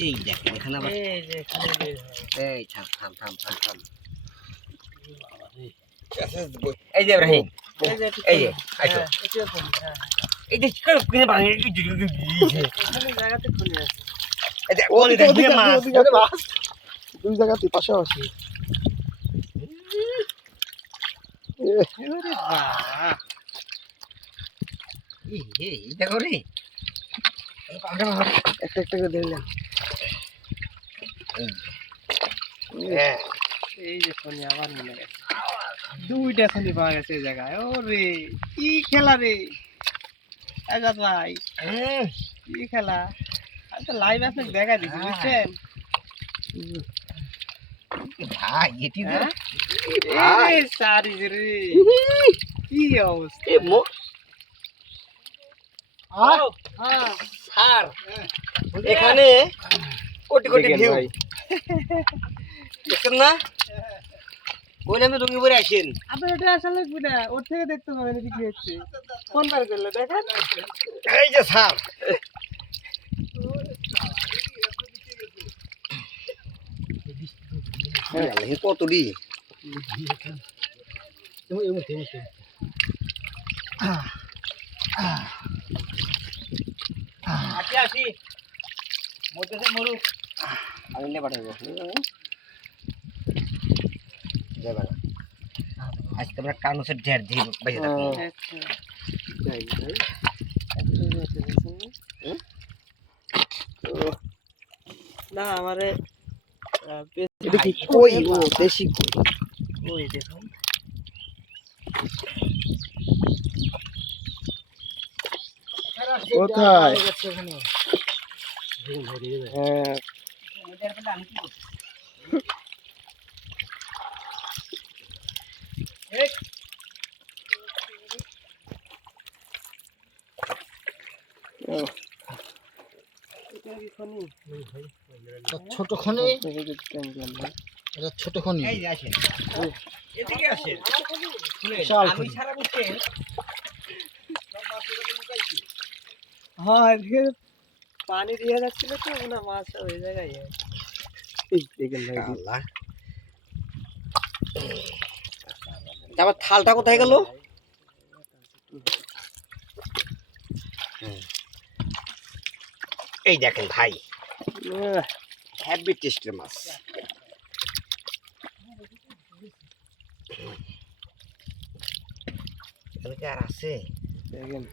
এই দেখেন এখানে আবার এই হয়। থাম থাম থাম থাম থাম এই যে ইব্রাহিম এই যে এই যে। হ্যাঁ, হ্যাঁ, কি করে কিনে পানি এই যে হ্যাঁ। জায়গাতে খুনি আছে। এই যে ওই দেখেন মাছ দুই জায়গাতে এই এই দেখো রে একটা একটা করে দিলাম এই যে খুনি আবার গেছে। দুইটা খুনি পাওয়া গেছে এই জায়গায়। ওরে কি খেলা রে? আজাদ ভাই কি খেলা? আমি তো লাইভ আপনাকে দেখা দিচ্ছি হ্যাঁ। বুঝছেন? ভাই এটি হ্যাঁ? এই সারি রে কি অবস্থা? মো স্যার। এখানে কোটি কোটি ভিউ দেখছেন না? ওই নামে রুগী পরে আসেন। আপনি ওটা আসলে বুঝা ওর থেকে দেখতে পাবেন কি হচ্ছে। ফোন বার করলে দেখেন। এই যে স্যার। কত দি আসি আসি। মরতেছে মরুক। আমি নে পাঠাবো আজকে আমরা কানুসের ঢের দিয়ে বেঁচে থাকব। আচ্ছা। যাই ভাই। না আমারে এটা কি কই? ও দেশি কই? ওই দেখুন। কোথায়? হ্যাঁ। ও, এটা ছোট খনি ছোট খনি এদিকে আমি সারা হ্যাঁ পানি দিয়ে যাচ্ছিল তো না মাছ ওই জায়গায় এই দেখেন ভাই আল্লাহ আবার থালটা কোথায় গেল? এই দেখেন ভাই হ্যাভি টেস্টের মাছ। আর আছে? দেখেন।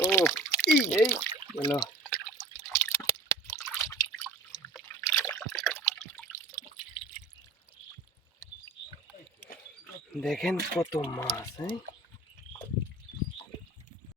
ও এই এই গেল দেখেন কত মাছ হ্যাঁ